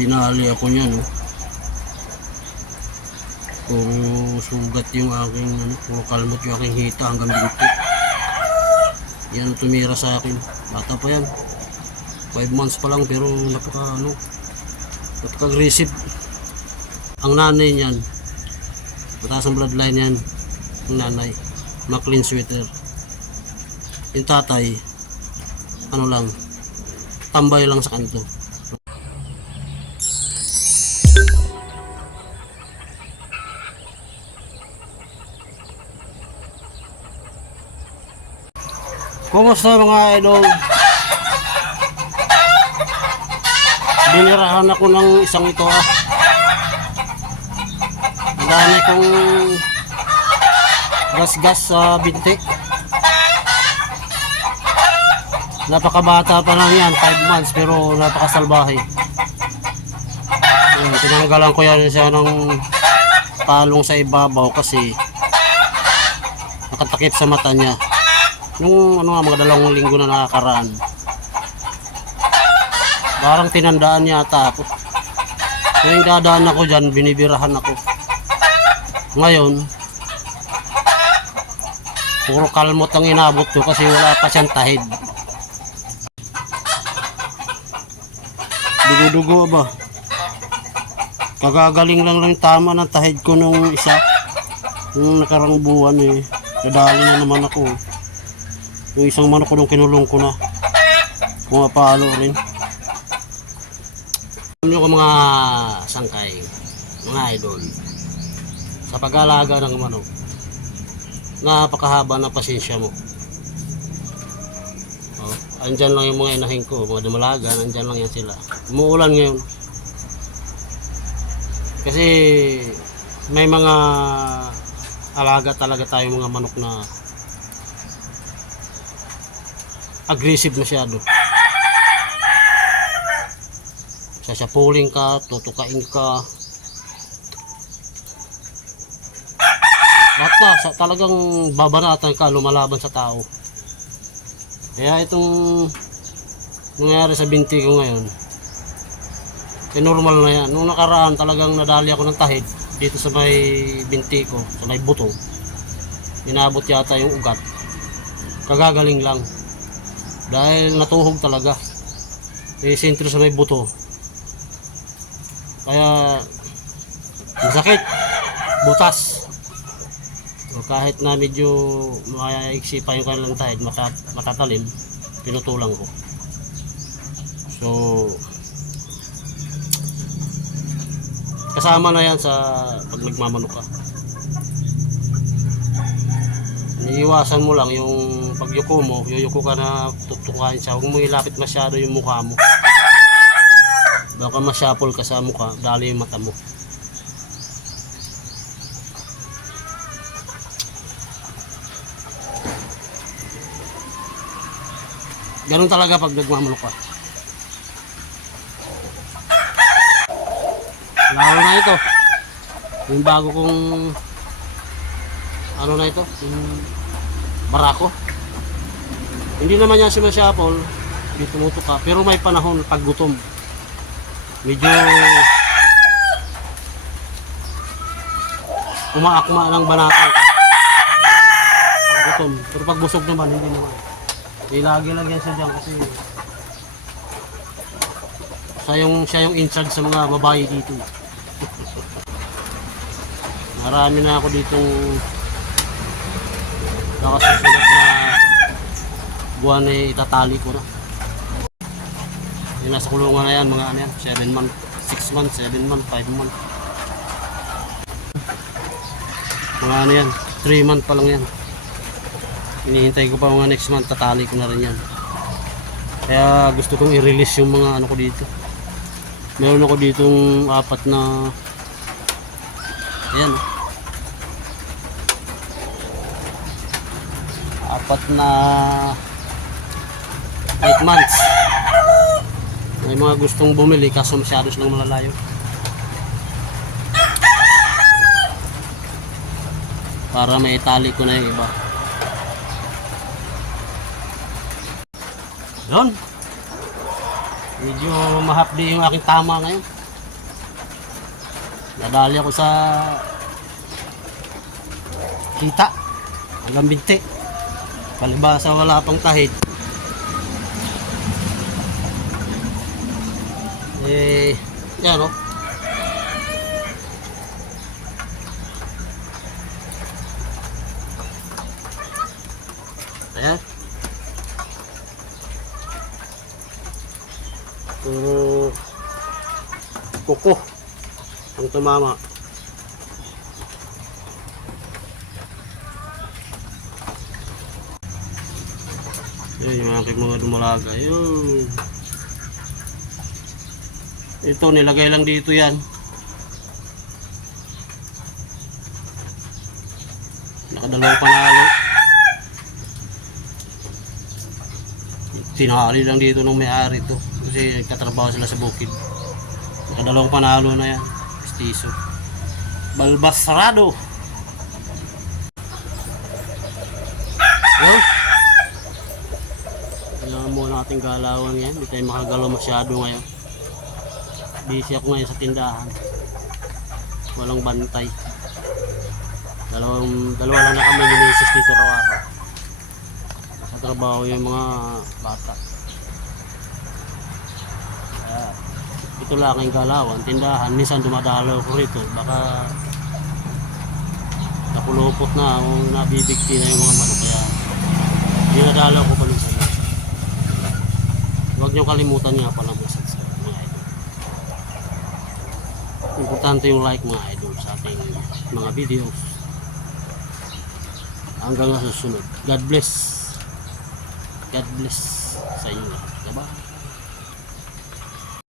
dinali ako niyan, no. Puro sugat yung aking puro kalmot yung aking hita hanggang binti. Yan tumira sa akin. Bata pa yan. 5 months pa lang pero napaka aggressive. Ang nanay niyan, mataas ang bloodline yan. Ang nanay, McLean sweater. Yung tatay, tambay lang sa kanto. Kumusta mga idol? Binirahan ako ng isang ito Madami kong gas-gas sa binti. Napakabata pa lang yan, 5 months, pero napakasalbahe. Tinanggalan ko yan siya ng palong sa ibabaw kasi nakatakip sa mata niya. Nung mga 2 linggo na nakakaraan. Parang tinandaan niya ata ako. Tuwing dadaan ako dyan, binibirahan ako. Ngayon, puro kalmot ang inabot ko kasi wala pa siyang tahid. Dugo-dugo ba? Kagagaling lang tama ng tahid ko nung isa. Nung nakarang buwan nadali na naman ako. Yung isang manok ko nung kinulong ko na. Pumapalo rin. Alam nyo ko mga sangkay, mga idol, sa pag-alaga ng manok, napakahaba ng pasensya mo. Andyan lang yung mga inahin ko, mga dumalaga, andyan lang yan sila. Umuulan ngayon. Kasi may mga alaga talaga tayo mga manok na aggressive masyado. Sasapuling ka, tutukain ka. Basta talagang babanatan ka, lumalaban sa tao. Kaya itong nangyari sa binti ko ngayon, normal na yan. Nung nakaraan talagang nadali ako ng tahid dito sa may binti ko, sa may buto. Inabot yata yung ugat. Kagagaling lang. Dahil natuhog talaga. Sentro sa may buto. Kaya masakit. Butas. So, kahit na medyo maiksi pa yung kanilang tahid, matatalim, pinutulang ko. So kasama na yan sa pag nagmamanok ka. Iiwasan mo lang yung pagyuko mo, yuyuko ka na tutukain siya. Huwag mo ilapit masyado yung mukha mo. Baka masyapol ka sa mukha, dali yung mata mo. Ganun talaga pag nagmamanok ka. Lalo na ito. Yung bago kong na ito, yung barako. Hindi naman yan sumasyapol, hindi tumutuka, pero may panahon pag gutom. Medyo umaakma ng banatan ka. Pag gutom, pero pag busog naman, hindi naman. Ilagi lang yan siya dyan kasi siya yung in charge sa mga babae dito. Marami na ako ditong nakasusunod na buwan itatali ko na. Yung nasa kulungan na yan, mga 7 months, 6 months, 7 months, 5 months. Mga yan, 3 months pa lang yan. Hinihintay ko pa mga next month, tatali ko na rin yan. Kaya gusto kong i-release yung mga ko dito. Meron ako ditong 4 na ayan, 4 na 8 months. May mga gustong bumili kaso masyado silang malalayo. Para may itali ko na yung iba. Yun. Medyo mahapdi yung aking tama ngayon. Nadali ako sa kita hanggang binti. Palibasa wala pang tahid. Yan o. Ayan. Puro kuko ang tumama. Yun yung aking mga dumalaga. Yun. Ito nilagay lang dito yan. Nakadalawang panalo. Tinali lang dito ng may-ari to. Kasi nagtatrabaho sila sa bukid. Nakadalawang panalo na yan. Mestizo. Balbasarado. Ayun. Kailangan muna natin galawan yan. Hindi tayo makagalaw masyado ngayon. Busy ako ngayon sa tindahan. Walang bantay. Dalawa lang na kami nilisis dito araw-araw. Sa trabaho yung mga bata. Ito lang ang galawan, tindahan. Minsan dumadalaw ko rito. Baka napulupot na o nabibigti na yung mga manok. Kaya dinadalaw ko pa rin sa iyo. Huwag niyo kalimutan nga pala mag-subscribe mga idol. Importante yung like mga idol sa ating mga videos. Hanggang sa susunod. God bless. God bless sa inyo. Bye-bye.